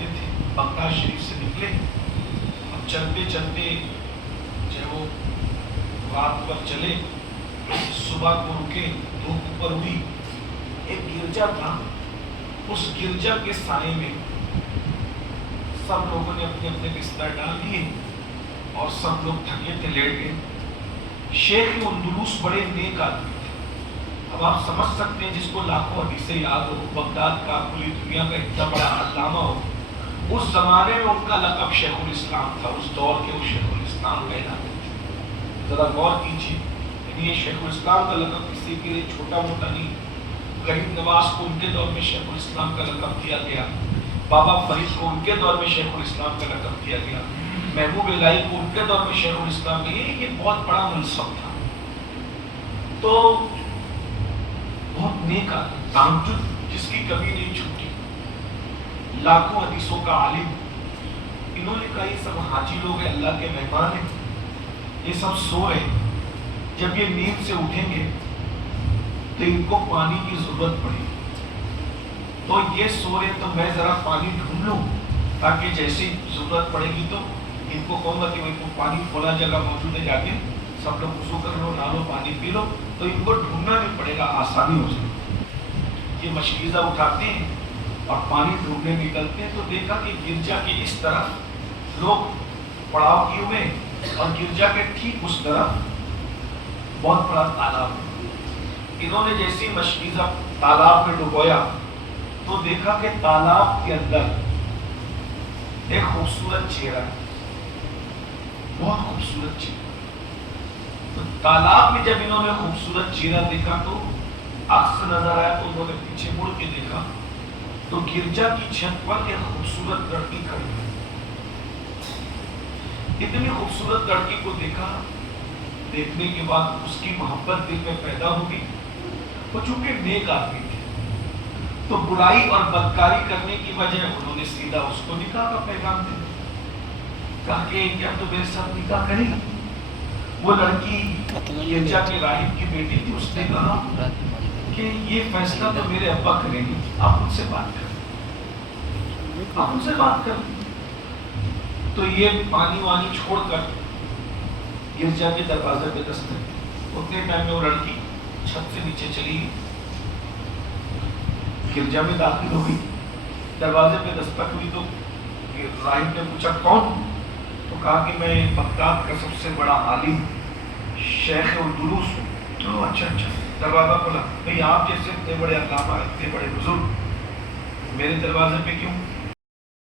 کرتے تھے، بغداد شریف سے نکلے، اب چلتے چلتے چاہے وہ رات پر چلے، صبح کو رکے، دھوپ اوپر ہوئی، ایک گرجا تھا، اس گرجا کے سائے میں سب لوگوں نے اپنے اپنے بستر ڈال دیے اور سب لوگ تھکے تھے، لیٹ گئے۔ شیخ اندلس بڑے نیک آدمی تھے، اب آپ سمجھ سکتے ہیں جس کو لاکھوں حدیثیں یاد ہو، بغداد کا، پوری دنیا کا اتنا بڑا علامہ ہو، اس زمانے میں ان کا لقب شیخ الاسلام تھا، اس دور کے وہ شیخ الاسلام کہلاتے تھے۔ ذرا غور کیجیے، یعنی یہ شیخ الاسلام کا لقب کسی کے لیے چھوٹا موٹا نہیں۔ غریب نواز کو ان کے دور میں شیخ الاسلام کا لقب دیا گیا، بابا فرید کو ان کے دور میں شیخ الاسلام کا لقب دیا گیا، محبوب الہی کو ان کے دور میں شیخ الاسلام کا، یہ بہت بڑا منصب تھا۔ تو بہت نیک آدمی، تہجد جس کی کبھی نہیں چھوٹی، لاکھوں حدیثوں کا عالم۔ انہوں نے کہا یہ سب حاجی لوگ ہیں، اللہ کے مہمان ہیں، یہ سب سو رہے ہیں، جب یہ نیند سے اٹھیں گے تو ان کو پانی کی ضرورت پڑے گی، تو یہ سو رہے تو میں ذرا پانی ڈھونڈ لوں تاکہ جیسی ضرورت پڑے گی تو ان کو کہوں گا کہ وہ پانی کھولا جگہ موجود ہے، جا کے سب لوگ وضو کر لو، نہا لو، پانی پی لو، تو ان کو ڈھونڈنا نہیں پڑے گا، آسانی ہو جائے گی۔ یہ مشکیزہ اٹھاتے ہیں اور پانی ڈھونڈنے نکلتے ہیں، تو دیکھا کہ گرجا کے اس طرف لوگ پڑاؤ کیے ہوئے اور گرجا کے ٹھیک اس طرف بہت بڑا تالاب ہے۔ انہوں نے جیسی مشکیزہ تالاب میں ڈبویا تو دیکھا کہ تالاب کے اندر ایک خوبصورت چہرہ ہے، بہت خوبصورت چہرہ۔ تو تالاب میں جب انہوں نے خوبصورت چہرہ دیکھا تو عکس نظر آیا، تو انہوں نے پیچھے مڑ کے دیکھا تو گرجا کی چھت پر ایک خوبصورت لڑکی کھڑی ہے۔ اتنی خوبصورت لڑکی کو دیکھا، دیکھنے کے بعد اس کی محبت دل میں پیدا ہوگی۔ وہ چونکہ نیک آدمی تھے تو برائی اور بدکاری کرنے کی وجہ انہوں نے سیدھا اس کو نکاح کا پیغام دیا، کہا کہ کیا تو میرے ساتھ نکاح کرے گی؟ وہ لڑکی گرجا کے راہب کی بیٹی تھی، اس نے کہا کہ یہ فیصلہ تو میرے ابا کریں گے، آپ ان سے بات کریں، آپ ان سے بات کریں۔ تو یہ پانی وانی چھوڑ کر گرجا کے دروازے پہ دستک، اتنے ٹائم میں وہ لڑکی چھت سے نیچے چلی گئی، گرجا میں داخل ہو گئی، دروازے پہ دستک ہوئی تو راہب نے پوچھا کون؟ تو کہا کہ میں بغداد کا سب سے بڑا عالم شیخ اندلس ہوں۔ تو اچھا دروازہ کھولا، بھئی آپ جیسے اتنے بڑے علامہ، اتنے بڑے بزرگ میرے دروازے پہ کیوں؟